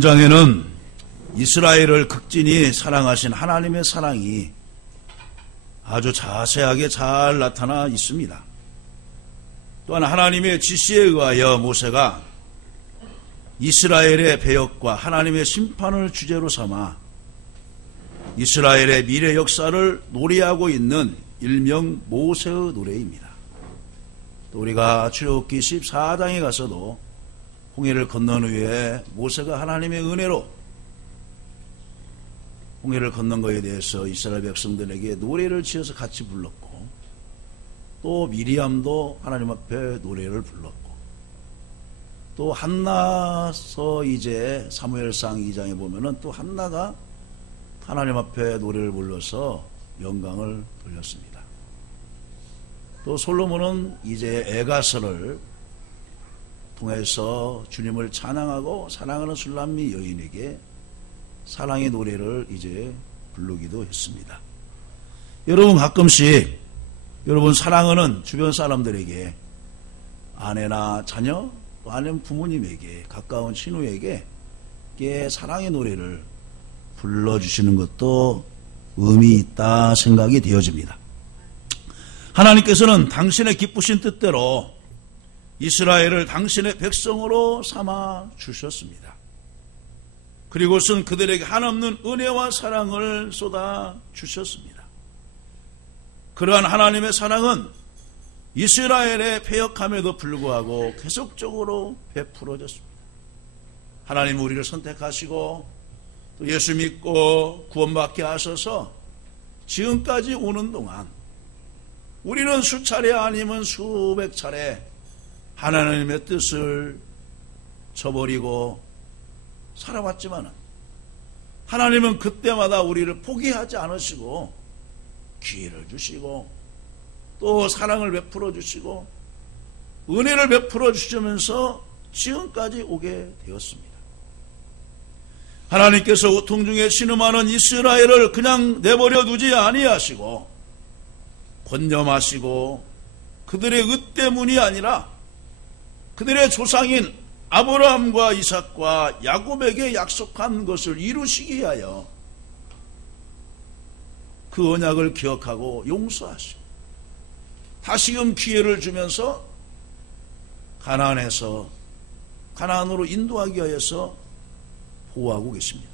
장에는 이스라엘을 극진히 사랑하신 하나님의 사랑이 아주 자세하게 잘 나타나 있습니다. 또한 하나님의 지시에 의하여 모세가 이스라엘의 배역과 하나님의 심판을 주제로 삼아 이스라엘의 미래 역사를 노래하고 있는 일명 모세의 노래입니다. 또 우리가 출애굽기 14장에 가서도 홍해를 건넌 후에 모세가 하나님의 은혜로 홍해를 건넌 것에 대해서 이스라엘 백성들에게 노래를 지어서 같이 불렀고, 또 미리암도 하나님 앞에 노래를 불렀고, 또 한나서 이제 사무엘상 2장에 보면은 또 한나가 하나님 앞에 노래를 불러서 영광을 돌렸습니다. 또 솔로몬은 이제 애가서를 통해서 주님을 찬양하고 사랑하는 술람미 여인에게 사랑의 노래를 이제 부르기도 했습니다. 여러분, 가끔씩 여러분 사랑하는 주변 사람들에게, 아내나 자녀, 또 아니면 부모님에게, 가까운 친구에게 사랑의 노래를 불러주시는 것도 의미 있다 생각이 되어집니다. 하나님께서는 당신의 기쁘신 뜻대로 이스라엘을 당신의 백성으로 삼아 주셨습니다. 그리고선 그들에게 한없는 은혜와 사랑을 쏟아 주셨습니다. 그러한 하나님의 사랑은 이스라엘의 패역함에도 불구하고 계속적으로 베풀어졌습니다. 하나님은 우리를 선택하시고 또 예수 믿고 구원받게 하셔서 지금까지 오는 동안 우리는 수차례 아니면 수백 차례 하나님의 뜻을 저버리고 살아왔지만 하나님은 그때마다 우리를 포기하지 않으시고 기회를 주시고 또 사랑을 베풀어 주시고 은혜를 베풀어 주시면서 지금까지 오게 되었습니다. 하나님께서 고통 중에 신음하는 이스라엘을 그냥 내버려 두지 아니하시고 권념하시고 그들의 의 때문이 아니라 그들의 조상인 아브라함과 이삭과 야곱에게 약속한 것을 이루시기 위하여 그 언약을 기억하고 용서하시고 다시금 기회를 주면서 가나안으로 인도하기 위해서 보호하고 계십니다.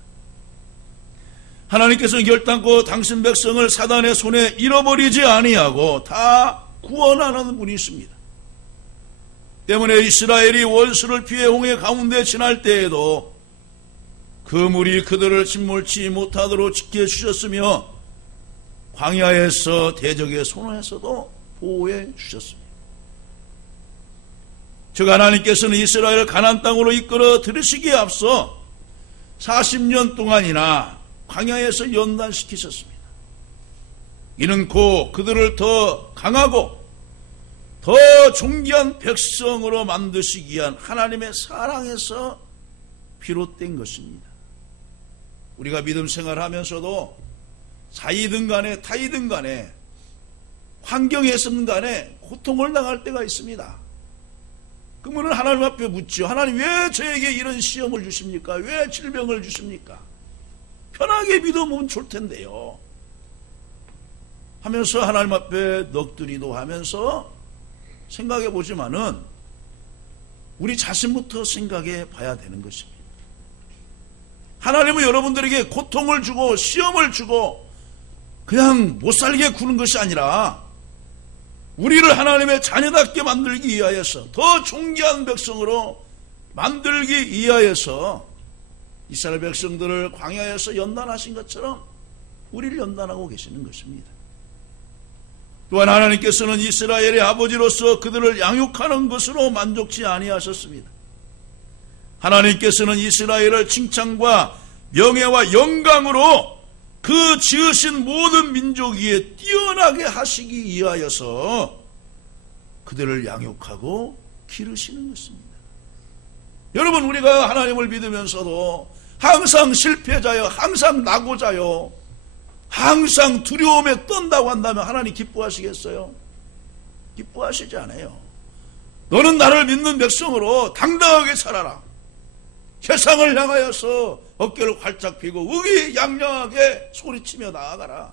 하나님께서는 결단코 당신 백성을 사단의 손에 잃어버리지 아니하고 다 구원하는 분이십니다. 때문에 이스라엘이 원수를 피해 홍해 가운데 지날 때에도 그 물이 그들을 침몰치 못하도록 지켜주셨으며 광야에서 대적의 손에서도 보호해 주셨습니다. 즉 하나님께서는 이스라엘을 가나안 땅으로 이끌어 들으시기에 앞서 40년 동안이나 광야에서 연단시키셨습니다. 이는 곧 그들을 더 강하고 더 존귀한 백성으로 만드시기 위한 하나님의 사랑에서 비롯된 것입니다. 우리가 믿음 생활하면서도 자이든 간에 타이든 간에 환경에서든 간에 고통을 당할 때가 있습니다. 그러면 하나님 앞에 묻죠. 하나님, 왜 저에게 이런 시험을 주십니까? 왜 질병을 주십니까? 편하게 믿어보면 좋을 텐데요 하면서 하나님 앞에 넋두리도 하면서 생각해 보지만은 우리 자신부터 생각해 봐야 되는 것입니다. 하나님은 여러분들에게 고통을 주고 시험을 주고 그냥 못살게 구는 것이 아니라 우리를 하나님의 자녀답게 만들기 위하여서 더 존귀한 백성으로 만들기 위하여서 이스라엘 백성들을 광야에서 연단하신 것처럼 우리를 연단하고 계시는 것입니다. 또한 하나님께서는 이스라엘의 아버지로서 그들을 양육하는 것으로 만족치 아니하셨습니다. 하나님께서는 이스라엘을 칭찬과 명예와 영광으로 그 지으신 모든 민족 위에 뛰어나게 하시기 위하여서 그들을 양육하고 기르시는 것입니다. 여러분, 우리가 하나님을 믿으면서도 항상 실패자요, 항상 낙오자요, 항상 두려움에 떤다고 한다면 하나님 기뻐하시겠어요? 기뻐하시지 않아요. 너는 나를 믿는 백성으로 당당하게 살아라. 세상을 향하여서 어깨를 활짝 펴고 의기양양하게 소리치며 나아가라.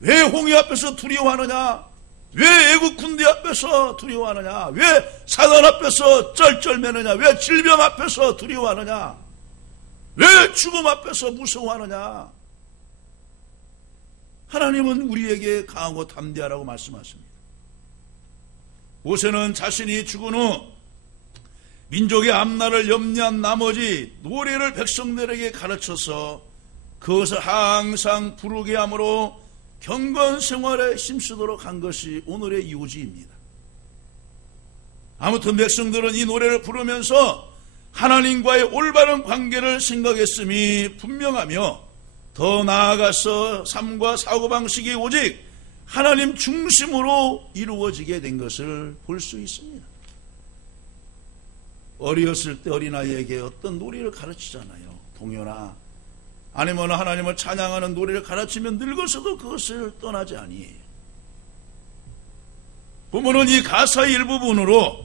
왜 홍해 앞에서 두려워하느냐? 왜 애국 군대 앞에서 두려워하느냐? 왜 사단 앞에서 쩔쩔매느냐? 왜 질병 앞에서 두려워하느냐? 왜 죽음 앞에서 무서워하느냐? 하나님은 우리에게 강하고 담대하라고 말씀하십니다. 모세는 자신이 죽은 후 민족의 앞날을 염려한 나머지 노래를 백성들에게 가르쳐서 그것을 항상 부르게 함으로 경건 생활에 힘쓰도록 한 것이 오늘의 요지입니다. 아무튼 백성들은 이 노래를 부르면서 하나님과의 올바른 관계를 생각했음이 분명하며 더 나아가서 삶과 사고방식이 오직 하나님 중심으로 이루어지게 된 것을 볼 수 있습니다. 어렸을 때 어린아이에게 어떤 노래를 가르치잖아요. 동요나 아니면 하나님을 찬양하는 노래를 가르치면 늙어서도 그것을 떠나지 아니에요. 부모는 이 가사의 일부분으로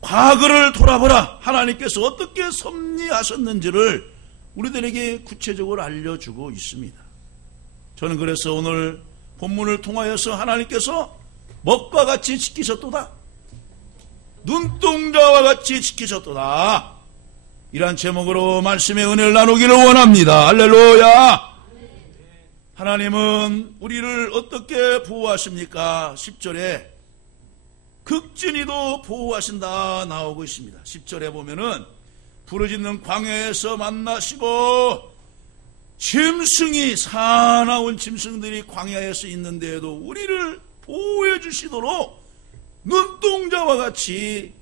과거를 돌아보라, 하나님께서 어떻게 섭리하셨는지를 우리들에게 구체적으로 알려주고 있습니다. 저는 그래서 오늘 본문을 통하여서 하나님께서 먹과 같이 지키셨도다, 눈동자와 같이 지키셨도다, 이러한 제목으로 말씀의 은혜를 나누기를 원합니다. 할렐루야. 하나님은 우리를 어떻게 보호하십니까? 10절에 극진히도 보호하신다 나오고 있습니다. 10절에 보면은 부르짖는 광야에서 만나시고, 짐승이, 사나운 짐승들이 광야에서 있는데도 우리를 보호해 주시도록 눈동자와 같이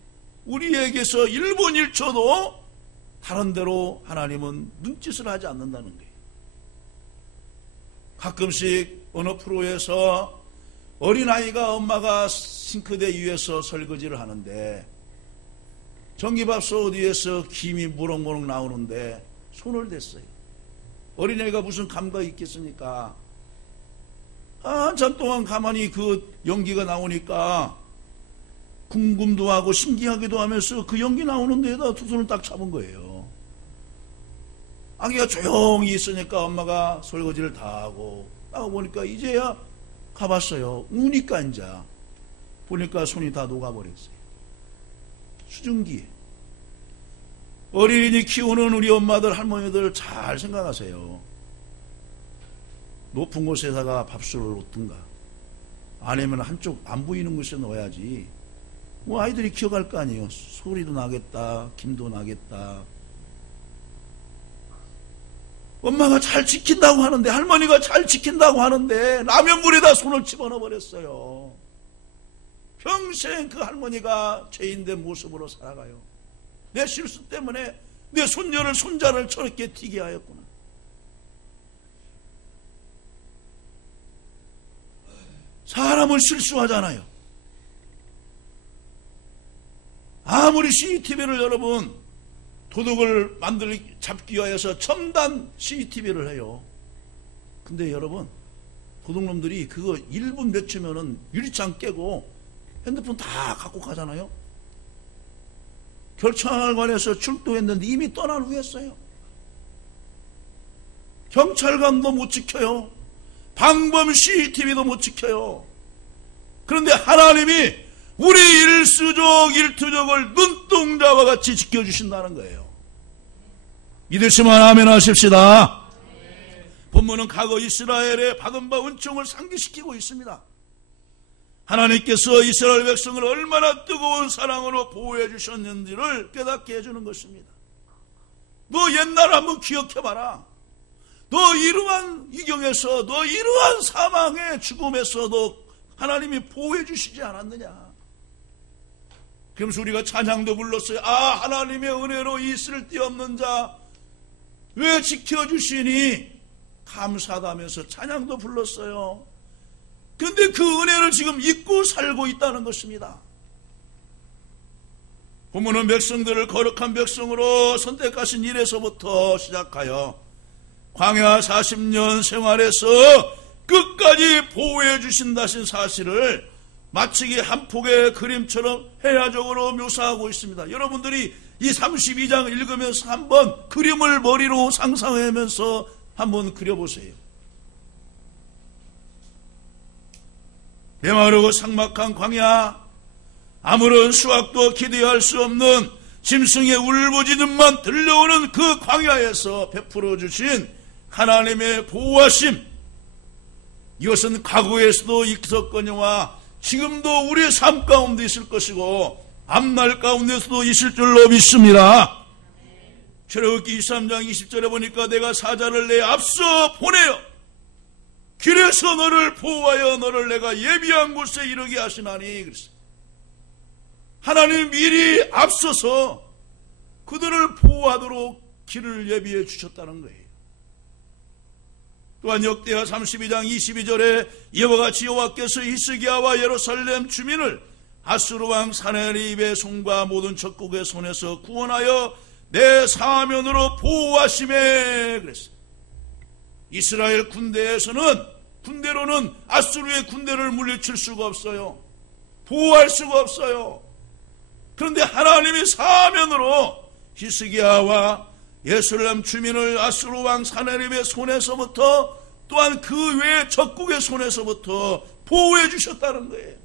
우리에게서 1분 1초도 다른 데로 하나님은 눈짓을 하지 않는다는 거예요. 가끔씩 어느 프로에서 어린아이가 엄마가 싱크대 위에서 설거지를 하는데 전기밥솥 위에서 김이 무럭무럭 나오는데 손을 댔어요. 어린아이가 무슨 감각이 있겠습니까? 한참 동안 가만히 그 연기가 나오니까 궁금도 하고 신기하기도 하면서 그 연기 나오는 데에다 두 손을 딱 잡은 거예요. 아기가 조용히 있으니까 엄마가 설거지를 다 하고 나가 보니까 이제야 가봤어요. 우니까 이제 보니까 손이 다 녹아버렸어요. 수증기. 어린이 키우는 우리 엄마들, 할머니들 잘 생각하세요. 높은 곳에다가 밥술을 놓든가 아니면 한쪽 안 보이는 곳에 넣어야지. 뭐 아이들이 기억할 거 아니에요. 소리도 나겠다, 김도 나겠다. 엄마가 잘 지킨다고 하는데, 할머니가 잘 지킨다고 하는데 라면물에다 손을 집어넣어 버렸어요. 평생 그 할머니가 죄인된 모습으로 살아가요. 내 실수 때문에 내 손녀를, 손자를 저렇게 튀게 하였구나. 사람은 실수하잖아요. 아무리 CCTV를 여러분 도둑을 잡기 위해서 첨단 CCTV를 해요. 근데 여러분 도둑놈들이 그거 1분 몇 초면은 유리창 깨고 핸드폰 다 갖고 가잖아요. 결창관에서 출동했는데 이미 떠난 후였어요. 경찰관도 못 지켜요. 방범 CCTV도 못 지켜요. 그런데 하나님이 우리 일수족 일투족을 눈동자와 같이 지켜주신다는 거예요. 믿으시면 아멘 하십시다. 본문은 과거 이스라엘의 받은 바 은총을 상기시키고 있습니다. 하나님께서 이스라엘 백성을 얼마나 뜨거운 사랑으로 보호해 주셨는지를 깨닫게 해주는 것입니다. 너 옛날 한번 기억해봐라. 너 이러한 이경에서, 너 이러한 사망의 죽음에서도 하나님이 보호해 주시지 않았느냐. 그러면서 우리가 찬양도 불렀어요. 아, 하나님의 은혜로 있을 데 없는 자 왜 지켜주시니 감사하다면서 찬양도 불렀어요. 그런데 그 은혜를 지금 잊고 살고 있다는 것입니다. 본문은 백성들을 거룩한 백성으로 선택하신 일에서부터 시작하여 광야 40년 생활에서 끝까지 보호해 주신다신 사실을 마치 한 폭의 그림처럼 해야적으로 묘사하고 있습니다. 여러분들이 이 32장 읽으면서 한번 그림을 머리로 상상하면서 한번 그려보세요. 메마르고 삭막한 광야, 아무런 수확도 기대할 수 없는 짐승의 울부짖음만 들려오는 그 광야에서 베풀어 주신 하나님의 보호하심, 이것은 과거에서도 있었거니와 지금도 우리의 삶 가운데 있을 것이고 앞날 가운데서도 있을 줄로 믿습니다. 출애굽기 23장 20절에 보니까 내가 사자를 내 앞서 보내어 길에서 너를 보호하여 너를 내가 예비한 곳에 이르게 하시나니 그랬어요. 하나님 미리 앞서서 그들을 보호하도록 길을 예비해 주셨다는 거예요. 또한 역대하 32장 22절에 이와 같이 여호와께서 히스기야와 예루살렘 주민을 아수르 왕 사네립의 손과 모든 적국의 손에서 구원하여 내 사면으로 보호하시매 그랬어요. 이스라엘 군대로는 아수르의 군대를 물리칠 수가 없어요. 보호할 수가 없어요. 그런데 하나님이 사면으로 히스기야와 예루살렘 주민을 아수르 왕 사네립의 손에서부터 또한 그 외의 적국의 손에서부터 보호해 주셨다는 거예요.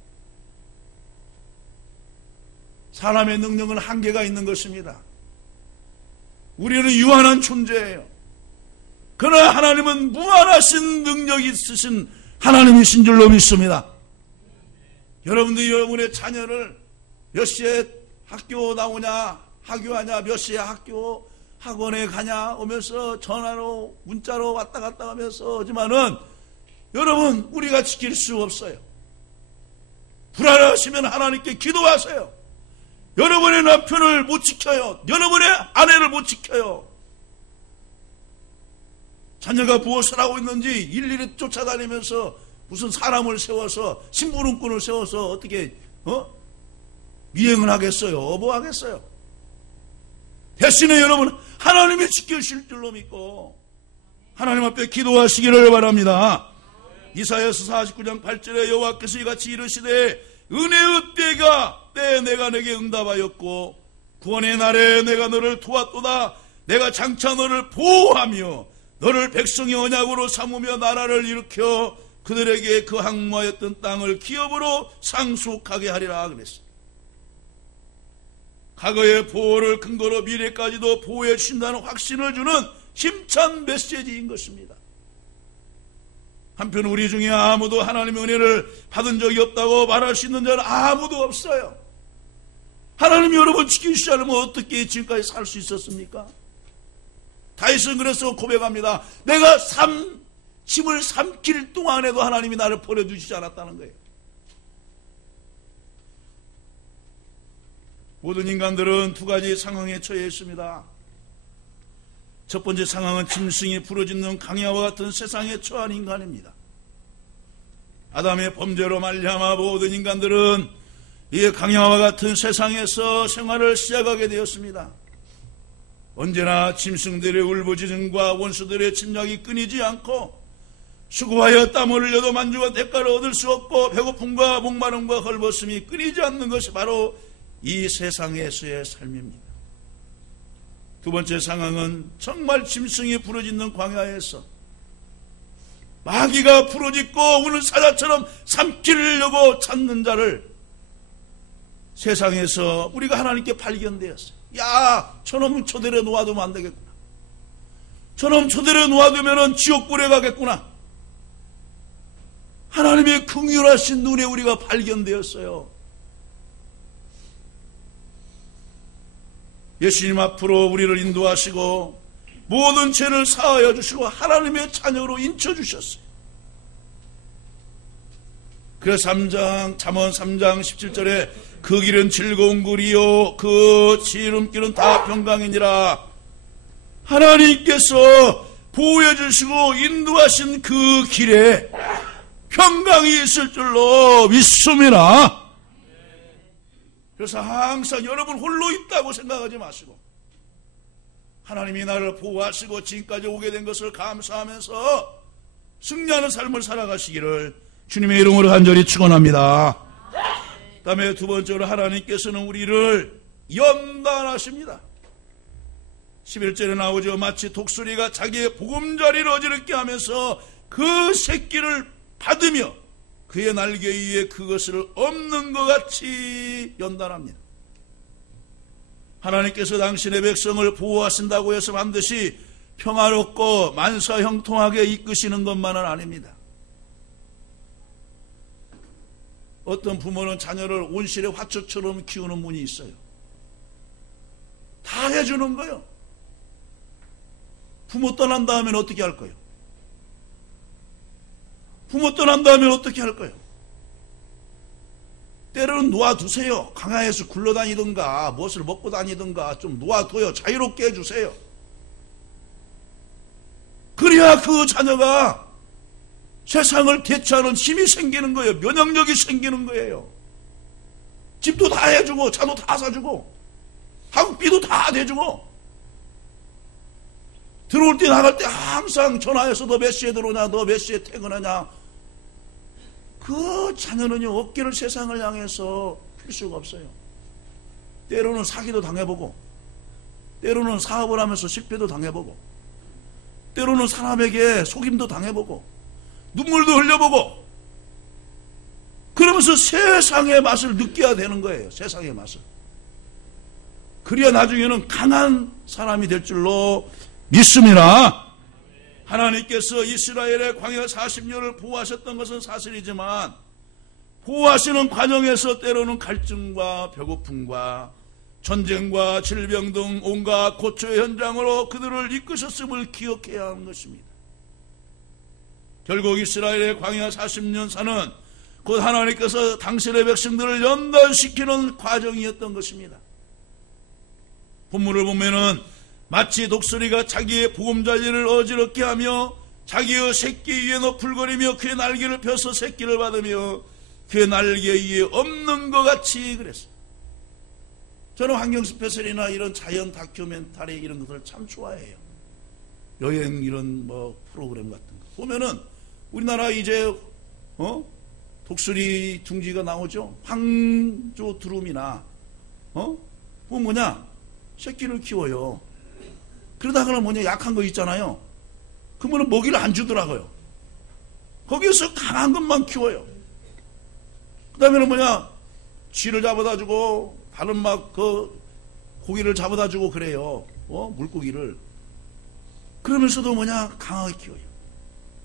사람의 능력은 한계가 있는 것입니다. 우리는 유한한 존재예요. 그러나 하나님은 무한하신 능력이 있으신 하나님이신 줄로 믿습니다. 여러분들이 여러분의 자녀를 몇 시에 학교 나오냐, 학교하냐, 몇 시에 학교 학원에 가냐 오면서 전화로 문자로 왔다 갔다 하면서 하지만은 여러분 우리가 지킬 수 없어요. 불안하시면 하나님께 기도하세요. 여러분의 남편을 못 지켜요. 여러분의 아내를 못 지켜요. 자녀가 무엇을 하고 있는지 일일이 쫓아다니면서 무슨 사람을 세워서 심부름꾼을 세워서 어떻게 미행을 하겠어요? 어부하겠어요? 대신에 여러분 하나님이 지켜주실 줄로 믿고 하나님 앞에 기도하시기를 바랍니다. 이사야서 49장 8절에 여호와께서 이같이 이르시되 은혜의 때에 내가 내게 응답하였고 구원의 날에 내가 너를 도왔도다. 내가 장차 너를 보호하며 너를 백성의 언약으로 삼으며 나라를 일으켜 그들에게 그 항모하였던 땅을 기업으로 상속하게 하리라 그랬어요. 과거의 보호를 근거로 미래까지도 보호해 주신다는 확신을 주는 힘찬 메시지인 것입니다. 한편 우리 중에 아무도 하나님의 은혜를 받은 적이 없다고 말할 수 있는 자는 아무도 없어요. 하나님이 여러분 지키시지 않으면 어떻게 지금까지 살 수 있었습니까? 다윗은 그래서 고백합니다. 내가 짐을 삼킬 동안에도 하나님이 나를 버려주시지 않았다는 거예요. 모든 인간들은 두 가지 상황에 처해 있습니다. 첫 번째 상황은 짐승이 부러지는 강야와 같은 세상에 처한 인간입니다. 아담의 범죄로 말미암아 모든 인간들은 이 강야와 같은 세상에서 생활을 시작하게 되었습니다. 언제나 짐승들의 울부짖음과 원수들의 침략이 끊이지 않고 수고하여 땀을 흘려도 만족한 대가를 얻을 수 없고 배고픔과 목마름과 헐벗음이 끊이지 않는 것이 바로 이 세상에서의 삶입니다. 두 번째 상황은 정말 짐승이 부러지는 광야에서 마귀가 부러짓고 우는 사자처럼 삼키려고 찾는 자를 세상에서 우리가 하나님께 발견되었어요. 야, 저놈 초대를 놓아두면 안 되겠구나. 저놈 초대를 놓아두면 지옥불에 가겠구나. 하나님의 긍휼하신 눈에 우리가 발견되었어요. 예수님 앞으로 우리를 인도하시고 모든 죄를 사하여 주시고 하나님의 자녀로 인쳐주셨어요. 그래서 잠언 3장 17절에 그 길은 즐거운 길이요 그 지름길은 다 평강이니라. 하나님께서 보호해 주시고 인도하신 그 길에 평강이 있을 줄로 믿습니다. 그래서 항상 여러분 홀로 있다고 생각하지 마시고 하나님이 나를 보호하시고 지금까지 오게 된 것을 감사하면서 승리하는 삶을 살아가시기를 주님의 이름으로 간절히 축원합니다. 그 다음에 두 번째로 하나님께서는 우리를 연단하십니다. 11절에 나오죠. 마치 독수리가 자기의 보금자리를 어지럽게 하면서 그 새끼를 받으며 그의 날개 위에 그것을 엎는 것 같이 연단합니다. 하나님께서 당신의 백성을 보호하신다고 해서 반드시 평화롭고 만사형통하게 이끄시는 것만은 아닙니다. 어떤 부모는 자녀를 온실의 화초처럼 키우는 분이 있어요. 다 해주는 거예요. 부모 떠난 다음엔 어떻게 할 거예요? 부모 떠난 다음엔 어떻게 할 거예요? 때로는 놓아두세요. 강야에서 굴러다니든가 무엇을 먹고 다니든가 좀 놓아둬요. 자유롭게 해주세요. 그래야 그 자녀가 세상을 대처하는 힘이 생기는 거예요. 면역력이 생기는 거예요. 집도 다 해주고 차도 다 사주고 학비도 다 대주고 들어올 때 나갈 때 항상 전화해서 너 몇 시에 들어오냐, 너 몇 시에 퇴근하냐. 그 자녀는요, 어깨를 세상을 향해서 필 수가 없어요. 때로는 사기도 당해보고, 때로는 사업을 하면서 실패도 당해보고, 때로는 사람에게 속임도 당해보고, 눈물도 흘려보고, 그러면서 세상의 맛을 느껴야 되는 거예요. 세상의 맛을. 그래야 나중에는 강한 사람이 될 줄로 믿습니다. 하나님께서 이스라엘의 광야 40년을 보호하셨던 것은 사실이지만 보호하시는 과정에서 때로는 갈증과 배고픔과 전쟁과 질병 등 온갖 고초의 현장으로 그들을 이끄셨음을 기억해야 하는 것입니다. 결국 이스라엘의 광야 40년 사는 곧 하나님께서 당신의 백성들을 연단시키는 과정이었던 것입니다. 본문을 보면은 마치 독수리가 자기의 보금자리를 어지럽게 하며 자기의 새끼 위에 너풀거리며 그의 날개를 펴서 새끼를 받으며 그의 날개 위에 엎는 것 같이 그랬어요. 저는 환경 스페셜이나 이런 자연 다큐멘터리 이런 것을 참 좋아해요. 여행 이런 프로그램 같은 거 보면은 우리나라 이제 독수리 둥지가 나오죠. 황조 두루미나 그건 뭐냐 새끼를 키워요. 그러다가는 뭐냐 약한 거 있잖아요. 그러면 먹이를 안 주더라고요. 거기에서 강한 것만 키워요. 그 다음에는 뭐냐 쥐를 잡아다 주고 다른 고기를 잡아다 주고 그래요. 물고기를. 그러면서도 뭐냐 강하게 키워요.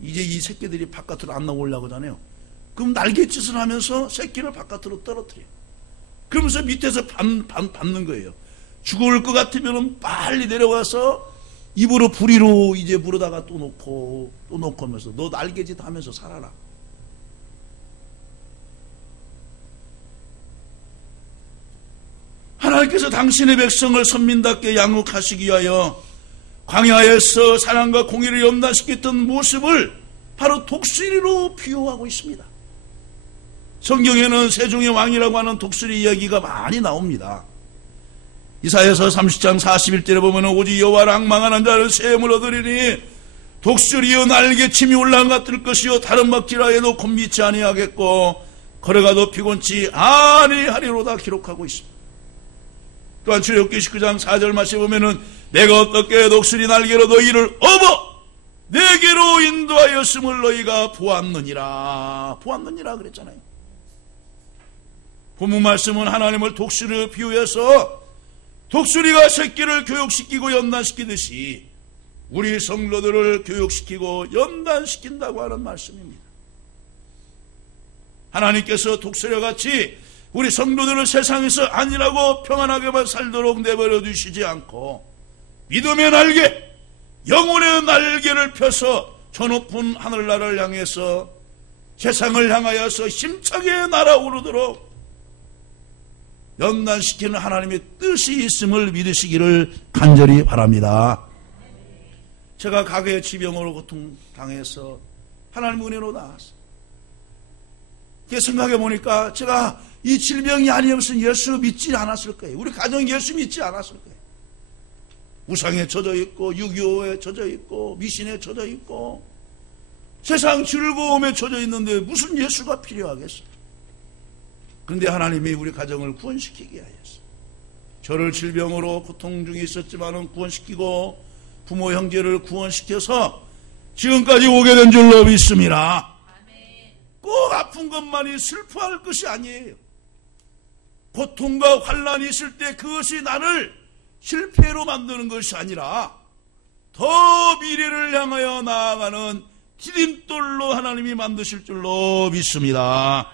이제 이 새끼들이 바깥으로 안 나오려고 하잖아요. 그럼 날갯짓을 하면서 새끼를 바깥으로 떨어뜨려요. 그러면서 밑에서 밟는 거예요. 죽을 것 같으면 빨리 내려와서 입으로 부리로 이제 물어다가 또 놓고 하면서 너 날개짓 하면서 살아라. 하나님께서 당신의 백성을 선민답게 양육하시기 위하여 광야에서 사랑과 공의를 연단시켰던 모습을 바로 독수리로 비유하고 있습니다. 성경에는 세종의 왕이라고 하는 독수리 이야기가 많이 나옵니다. 이사야서 30장 41절에 보면 오직 여호와를 앙망하는 자를 세움을 얻으리니 독수리여 날개침이 올라갔을 것이요 다른 막지라에도 곤미치 아니하겠고 걸어가도 피곤치 아니하리로다 기록하고 있습니다. 또한 출애굽기 19장 4절 말씀에 보면은 내가 어떻게 독수리 날개로 너희를 업어 내게로 인도하였음을 너희가 보았느니라 그랬잖아요. 본문 말씀은 하나님을 독수리로 비유해서 독수리가 새끼를 교육시키고 연단시키듯이 우리 성도들을 교육시키고 연단시킨다고 하는 말씀입니다. 하나님께서 독수리와 같이 우리 성도들을 세상에서 안일하고 평안하게만 살도록 내버려 두시지 않고 믿음의 날개, 영혼의 날개를 펴서 저 높은 하늘나라를 향해서 세상을 향하여서 힘차게 날아오르도록 연단시키는 하나님의 뜻이 있음을 믿으시기를 간절히 바랍니다. 제가 과거에 지병으로 고통당해서 하나님 은혜로 나왔어요. 생각해 보니까 제가 이 질병이 아니었으면 예수 믿지 않았을 거예요. 우리 가정이 예수 믿지 않았을 거예요. 우상에 젖어 있고 6.25에 젖어 있고 미신에 젖어 있고 세상 즐거움에 젖어 있는데 무슨 예수가 필요하겠어요. 그런데 하나님이 우리 가정을 구원시키게 하였어요. 저를 질병으로 고통 중에 있었지만 구원시키고 부모 형제를 구원시켜서 지금까지 오게 된 줄로 믿습니다. 꼭 아픈 것만이 슬퍼할 것이 아니에요. 고통과 환난이 있을 때 그것이 나를 실패로 만드는 것이 아니라 더 미래를 향하여 나아가는 디딤돌로 하나님이 만드실 줄로 믿습니다.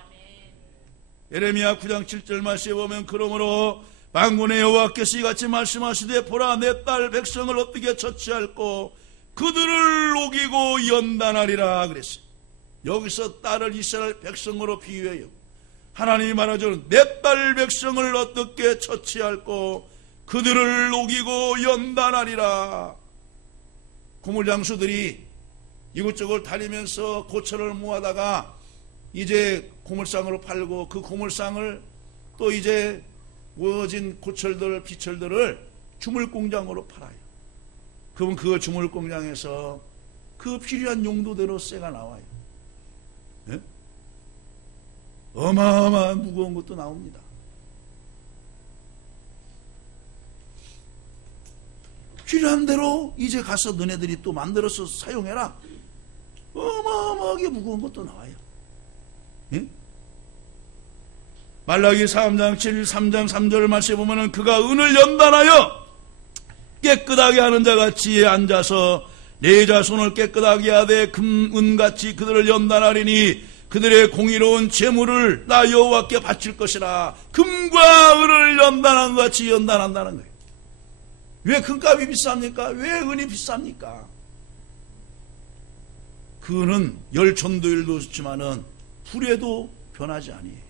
예레미야 9장 7절 말씀에 보면 그러므로 만군의 여호와께서 이같이 말씀하시되 보라 내 딸 백성을 어떻게 처치할꼬 그들을 녹이고 연단하리라 그랬어요. 여기서 딸을 이스라엘 백성으로 비유해요. 하나님이 말하죠. 내 딸 백성을 어떻게 처치할꼬 그들을 녹이고 연단하리라. 고물장수들이 이곳저곳 다니면서 고철을 모아다가 이제 고물상으로 팔고 그 고물상을 또 이제 모여진 고철들, 비철들을 주물공장으로 팔아요. 그럼 그 주물공장에서 그 필요한 용도대로 쇠가 나와요. 네? 어마어마한 무거운 것도 나옵니다. 필요한 대로 이제 가서 너네들이 또 만들어서 사용해라. 어마어마하게 무거운 것도 나와요. 예? 말라기 3장 3절 말씀에 보면은 그가 은을 연단하여 깨끗하게 하는 자같이 앉아서 내 자손을 깨끗하게 하되 은같이 그들을 연단하리니 그들의 공의로운 재물을 나 여호와께 바칠 것이라. 금과 은을 연단한 것 같이 연단한다는 거예요. 왜 금값이 비쌉니까? 왜 은이 비쌉니까? 그 은은 열천도일도 좋지만은 불에도 변하지 아니에요.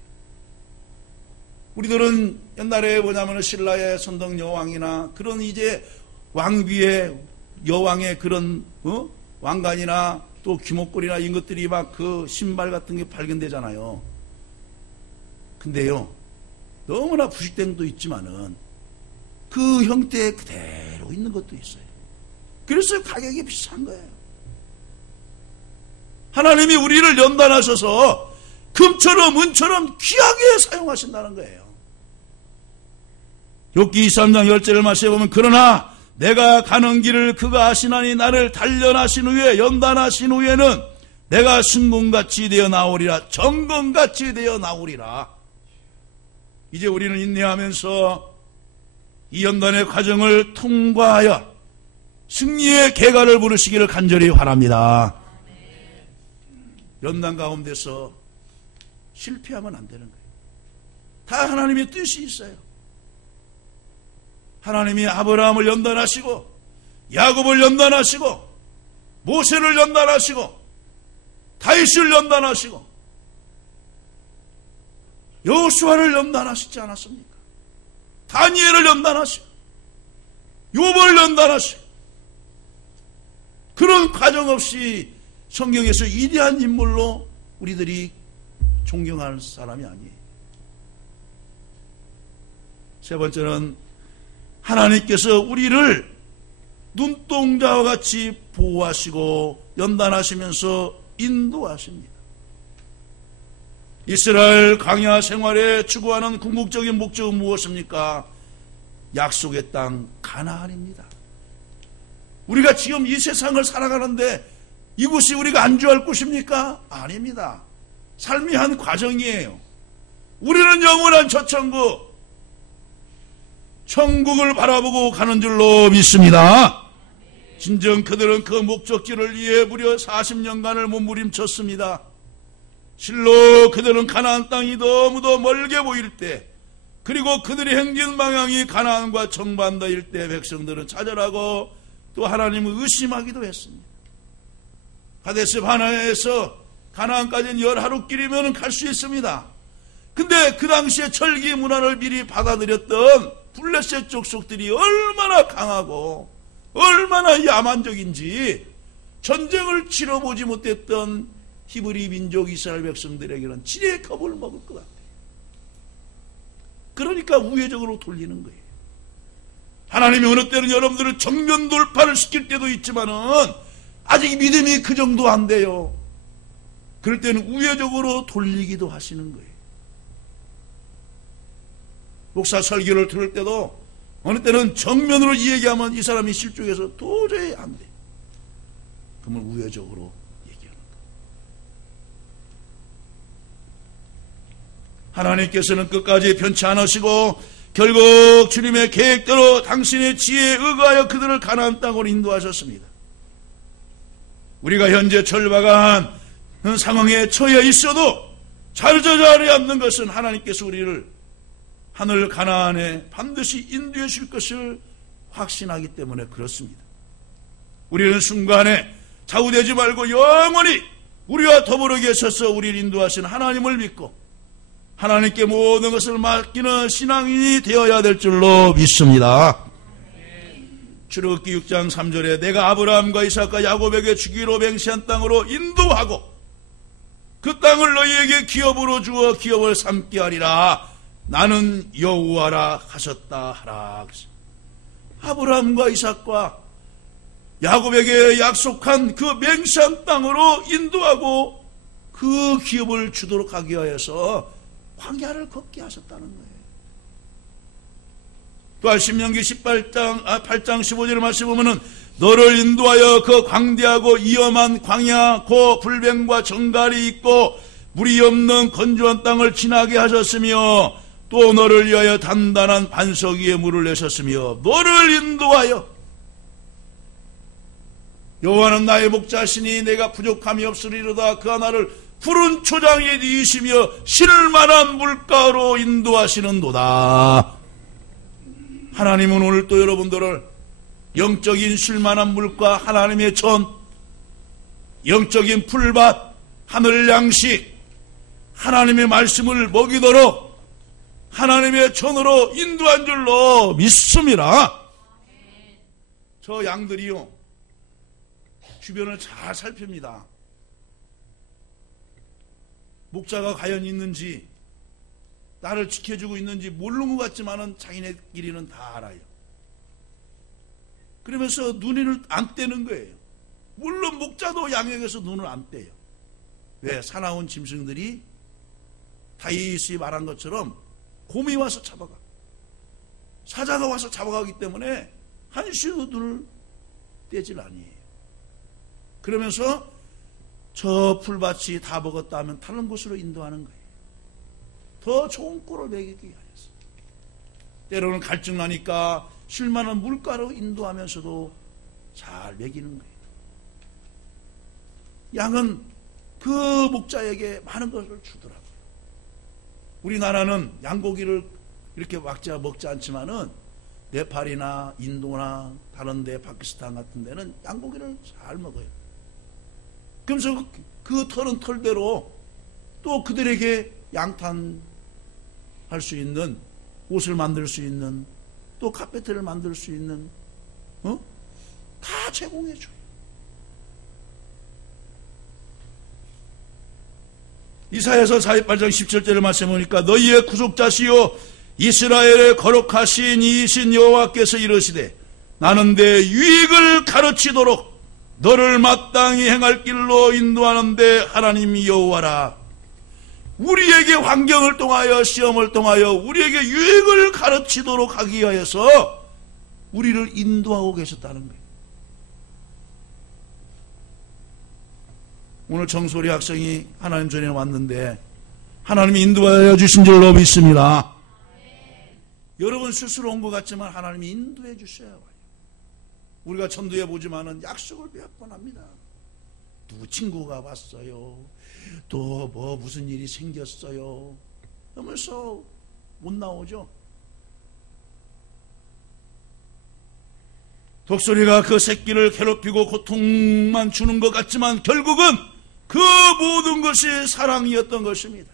우리들은 옛날에 뭐냐면 신라의 선덕 여왕이나 그런 이제 왕비의 여왕의 그런 왕관이나 또 귀목걸이나 이런 것들이 막 그 신발 같은 게 발견되잖아요. 근데요 너무나 부식된 것도 있지만은 그 형태 그대로 있는 것도 있어요. 그래서 가격이 비싼 거예요. 하나님이 우리를 연단하셔서 금처럼 은처럼 귀하게 사용하신다는 거예요. 욥기 23장 10절을 말씀해 보면 그러나 내가 가는 길을 그가 아시나니 나를 단련하신 후에 연단하신 후에는 내가 승금같이 되어 나오리라. 정금같이 되어 나오리라. 이제 우리는 인내하면서 이 연단의 과정을 통과하여 승리의 계가를 부르시기를 간절히 바랍니다. 연단 가운데서 실패하면 안 되는 거예요. 다 하나님의 뜻이 있어요. 하나님이 아브라함을 연단하시고 야곱을 연단하시고 모세를 연단하시고 다윗을 연단하시고 여호수아를 연단하시지 않았습니까? 다니엘을 연단하시고 욥을 연단하시고 그런 과정 없이 성경에서 위대한 인물로 우리들이 존경하는 사람이 아니에요. 세 번째는 하나님께서 우리를 눈동자와 같이 보호하시고 연단하시면서 인도하십니다. 이스라엘 광야 생활에 추구하는 궁극적인 목적은 무엇입니까? 약속의 땅 가나안입니다. 우리가 지금 이 세상을 살아가는데 이곳이 우리가 안주할 곳입니까? 아닙니다. 삶이 한 과정이에요. 우리는 영원한 저천국 천국을 바라보고 가는 줄로 믿습니다. 진정 그들은 그 목적지를 위해 무려 40년간을 몸부림쳤습니다. 실로 그들은 가나안 땅이 너무도 멀게 보일 때 그리고 그들의 행진 방향이 가나안과 정반대일 때 백성들은 차별하고 또 하나님을 의심하기도 했습니다. 가데스 바네아에서 가나안까지는 10하루길이면 갈 수 있습니다. 근데 그 당시에 철기 문화를 미리 받아들였던 블레셋 족속들이 얼마나 강하고 얼마나 야만적인지 전쟁을 치러보지 못했던 히브리 민족 이스라엘 백성들에게는 지레 겁을 먹을 것 같아요. 그러니까 우회적으로 돌리는 거예요. 하나님이 어느 때는 여러분들을 정면 돌파를 시킬 때도 있지만은 아직 믿음이 그 정도 안 돼요. 그럴 때는 우회적으로 돌리기도 하시는 거예요. 목사 설교를 들을 때도 어느 때는 정면으로 이야기하면 이 사람이 실족해서 도저히 안 돼. 그러면 우회적으로 얘기하는 거예요. 하나님께서는 끝까지 편치 않으시고 결국 주님의 계획대로 당신의 지혜에 의거하여 그들을 가나안 땅으로 인도하셨습니다. 우리가 현재 절박한 상황에 처해 있어도 자리자리 않는 것은 하나님께서 우리를 하늘 가나안에 반드시 인도해 주실 것을 확신하기 때문에 그렇습니다. 우리는 순간에 좌우되지 말고 영원히 우리와 더불어 계셔서 우리를 인도하신 하나님을 믿고 하나님께 모든 것을 맡기는 신앙인이 되어야 될 줄로 믿습니다. 출애굽기 6장 3절에 내가 아브라함과 이삭과 야곱에게 주기로 맹세한 땅으로 인도하고 그 땅을 너희에게 기업으로 주어 기업을 삼게 하리라. 나는 여호와라 하셨다 하라. 아브라함과 이삭과 야곱에게 약속한 그 맹세한 땅으로 인도하고 그 기업을 주도록 하기 위해서 광야를 걷게 하셨다는 거예요. 또한 신명기 8장 15절의 말씀 보면은 너를 인도하여 그 광대하고 위험한 광야 고 불뱀과 정갈이 있고 물이 없는 건조한 땅을 지나게 하셨으며 또 너를 위하여 단단한 반석 위에 물을 내셨으며 너를 인도하여 여호와는 나의 목자시니 내가 부족함이 없으리로다. 그가 나를 푸른 초장에 이시며 쉴만한 물가로 인도하시는도다. 하나님은 오늘 또 여러분들을 영적인 쉴만한 물가, 하나님의 전, 영적인 풀밭, 하늘 양식, 하나님의 말씀을 먹이도록 하나님의 전으로 인도한 줄로 믿습니다. 저 양들이요 주변을 잘 살핍니다. 목자가 과연 있는지 나를 지켜주고 있는지 모르는 것 같지만은 자기네끼리는 다 알아요. 그러면서 눈을 안 떼는 거예요. 물론 목자도 양에게서 눈을 안 떼요. 왜? 사나운 짐승들이 다윗이 말한 것처럼 곰이 와서 잡아가, 사자가 와서 잡아가기 때문에 한시도 눈을 떼질 아니에요. 그러면서 저 풀밭이 다 먹었다 하면 다른 곳으로 인도하는 거예요. 더 좋은 꼴을 먹이기 위해서. 때로는 갈증 나니까 쉴만한 물가로 인도하면서도 잘 먹이는 거예요. 양은 그 목자에게 많은 것을 주더라고요. 우리나라는 양고기를 이렇게 먹지 않지만은 네팔이나 인도나 다른 데 파키스탄 같은 데는 양고기를 잘 먹어요. 그러면서 그 털은 털대로 또 그들에게 양탄 할 수 있는, 옷을 만들 수 있는, 또 카페트를 만들 수 있는 다 제공해 줘요. 이사야서 48장 17절을 말씀해보니까 너희의 구속자시요 이스라엘의 거룩하신 이이신 여호와께서 이르시되 나는 내 유익을 가르치도록 너를 마땅히 행할 길로 인도하는데 하나님 여호와라. 우리에게 환경을 통하여 시험을 통하여 우리에게 유익을 가르치도록 하기 위하여서 우리를 인도하고 계셨다는 거예요. 오늘 정소리 학생이 하나님 전에 왔는데 하나님이 인도하여 주신 줄로 믿습니다. 여러분 스스로 온 것 같지만 하나님이 인도해 주셔야 와요. 우리가 전도해 보지만은 약속을 몇 번 합니다. 누구 친구가 왔어요. 또 뭐 무슨 일이 생겼어요. 하면서 못 나오죠. 독수리가 그 새끼를 괴롭히고 고통만 주는 것 같지만 결국은 그 모든 것이 사랑이었던 것입니다.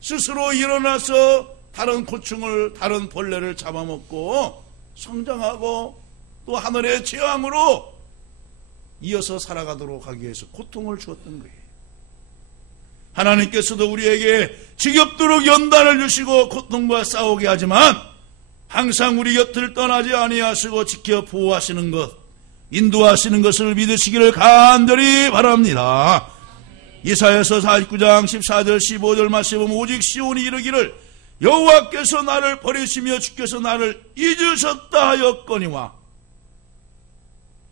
스스로 일어나서 다른 곤충을, 다른 벌레를 잡아먹고 성장하고 또 하늘의 재앙으로 이어서 살아가도록 하기 위해서 고통을 주었던 거예요. 하나님께서도 우리에게 지겹도록 연단을 주시고 고통과 싸우게 하지만 항상 우리 곁을 떠나지 아니하시고 지켜 보호하시는 것, 인도하시는 것을 믿으시기를 간절히 바랍니다. 이사야서 49장 14절 15절 말씀은 오직 시온이 이르기를 여호와께서 나를 버리시며 주께서 나를 잊으셨다 하였거니와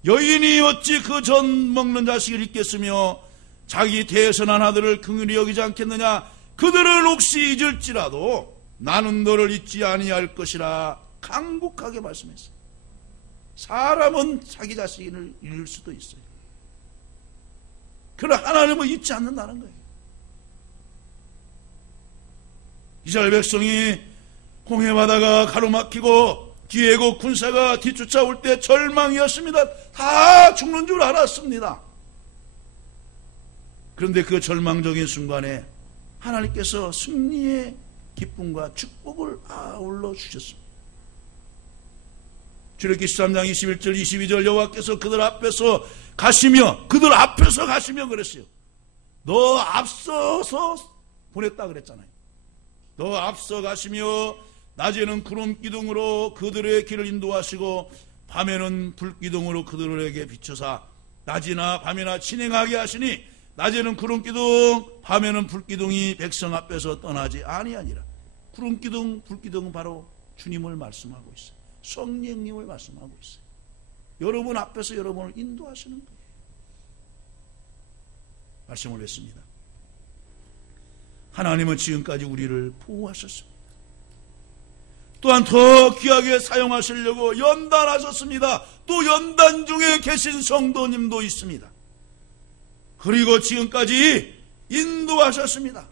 여인이 어찌 그 전 먹는 자식을 잊겠으며 자기 대선한 아들을 긍휼히 여기지 않겠느냐. 그들을 혹시 잊을지라도 나는 너를 잊지 아니할 것이라 강국하게 말씀했어요. 사람은 자기 자식을 잃을 수도 있어요. 그러나 하나님은 잊지 않는다는 거예요. 이스라엘 백성이 홍해바다가 가로막히고 뒤에 그 군사가 뒤쫓아올 때 절망이었습니다. 다 죽는 줄 알았습니다. 그런데 그 절망적인 순간에 하나님께서 승리의 기쁨과 축복을 아울러 주셨습니다. 출애굽기 13장 21절 22절 여호와께서 그들 앞에서 가시며 그랬어요. 너 앞서서 보냈다 그랬잖아요. 너 앞서 가시며 낮에는 구름 기둥으로 그들의 길을 인도하시고 밤에는 불 기둥으로 그들에게 비춰사 낮이나 밤이나 진행하게 하시니 낮에는 구름 기둥 밤에는 불 기둥이 백성 앞에서 떠나지 아니하니라. 구름 기둥 불 기둥은 바로 주님을 말씀하고 있어요. 성령님을 말씀하고 있어요. 여러분 앞에서 여러분을 인도하시는 거예요. 말씀을 했습니다. 하나님은 지금까지 우리를 보호하셨습니다. 또한 더 귀하게 사용하시려고 연단하셨습니다. 또 연단 중에 계신 성도님도 있습니다. 그리고 지금까지 인도하셨습니다.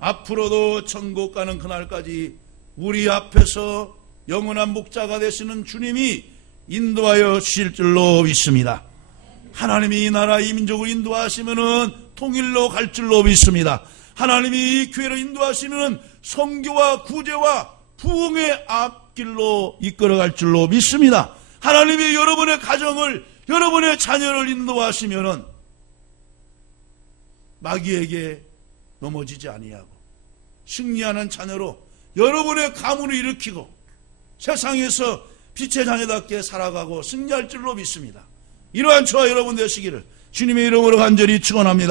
앞으로도 천국 가는 그날까지 우리 앞에서 영원한 목자가 되시는 주님이 인도하여 주실 줄로 믿습니다. 하나님이 이 나라 이 민족을 인도하시면은 통일로 갈 줄로 믿습니다. 하나님이 이 교회를 인도하시면은 선교와 구제와 부흥의 앞길로 이끌어갈 줄로 믿습니다. 하나님이 여러분의 가정을 여러분의 자녀를 인도하시면은 마귀에게 넘어지지 아니하고 승리하는 자녀로 여러분의 가문을 일으키고 세상에서 빛의 자녀답게 살아가고 승리할 줄로 믿습니다. 이러한 저와 여러분 되시기를 주님의 이름으로 간절히 축원합니다.